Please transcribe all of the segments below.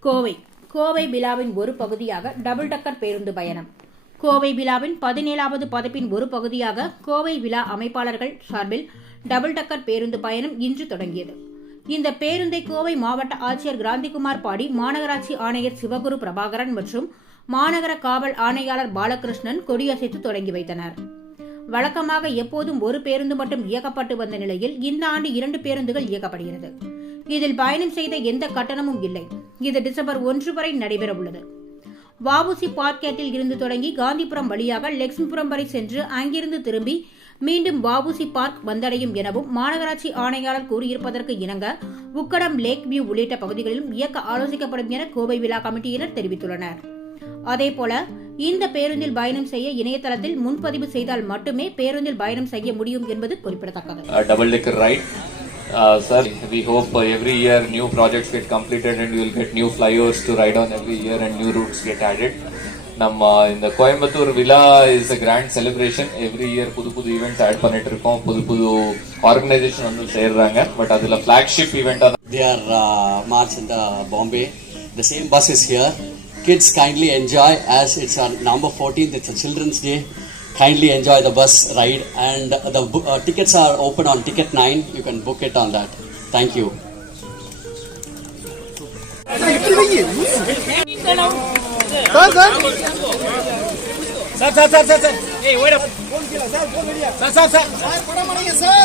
கோவை. கோவை விழாவின் ஒரு பகுதியாக டபுள் டக்கர் பேருந்து பயணம். கோவை விழாவின் பதினேழாவது பதிப்பின் ஒரு பகுதியாக கோவை விழா அமைப்பாளர்கள் சார்பில் டபுள் டக்கர் பேருந்து பயணம் இன்று தொடங்கியது. இந்த பேருந்தை கோவை மாவட்ட ஆட்சியர் கிராந்திகுமார் பாடி மாநகராட்சி ஆணையர் சிவகுரு பிரபாகரன் மற்றும் மாநகர காவல் ஆணையாளர் பாலகிருஷ்ணன் கொடியசைத்து தொடங்கி வைத்தனர். வழக்கமாக எப்போதும் ஒரு பேருந்து மட்டும் இயக்கப்பட்டு வந்த நிலையில் இந்த ஆண்டு இரண்டு பேருந்துகள் இயக்கப்படுகிறது. இதில் பயணம் செய்த எந்த கட்டணமும் இல்லை. இது டிசம்பர் ஒன்று வரை நடைபெற உள்ளது வஉசி பார்க்கேட்டில் இருந்து தொடங்கி காந்திபுரம் வழியாக லெக்ஸ்மிபுரம் வரை சென்று அங்கிருந்து திரும்பி மீண்டும் வஉசி பார்க் வந்தடையும் எனவும் மாநகராட்சி ஆணையாளர் கூறியிருப்பதற்கு இணங்க உக்கடம் லேக் வியூ உள்ளிட்ட பகுதிகளிலும் இயக்க ஆலோசிக்கப்படும் என கோவை விழா கமிட்டியினர் தெரிவித்துள்ளனர். அதேபோல இந்த பேருந்தில் பயணம் செய்ய இணையதளத்தில் முன்பதிவு செய்தால் மட்டுமே பேருந்தில் பயணம் செய்ய முடியும் என்பது குறிப்பிடத்தக்கது. Uh, we hope every year new year new projects and completed get new will get new flyovers to ride on every year and new நம்ம இந்த கோயம்புத்தூர் விழா is a grand celebration every year புது புது ஈவெண்ட்ஸ் ஆட் பண்ணிட்டு இருக்கோம் புது புது organisation வந்து சேர்றாங்க பட் அதில் flagship இவெண்ட்டாக they are march in the Bombay the same bus is here kids kindly enjoy as it's November fourteenth it's children's day kindly enjoy the bus ride and the uh, tickets are open on ticket 9 you can book it on that. Thank you. Sir. Sir sir sir sir sir. Hey wait up. Sir sir sir. Sir sir.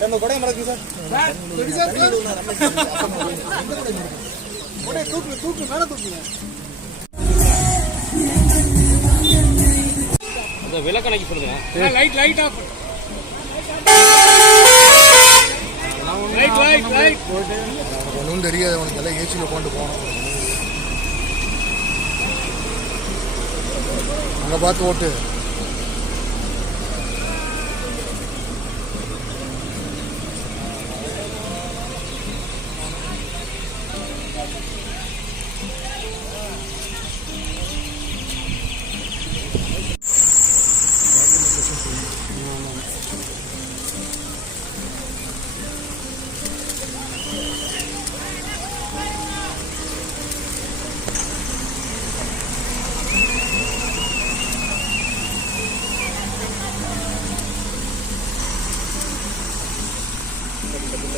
நம்ம கொடை மறக்கு sir. Sir ready sir கொடை தூக்கு தூக்கு மேல தூக்குங்க. Light light off light light light ஒன்றும் தெரியாது உனக்கு எல்லாம் ஏசியில் உட்காந்து போகணும். அங்கே பார்த்து ஓட்டு.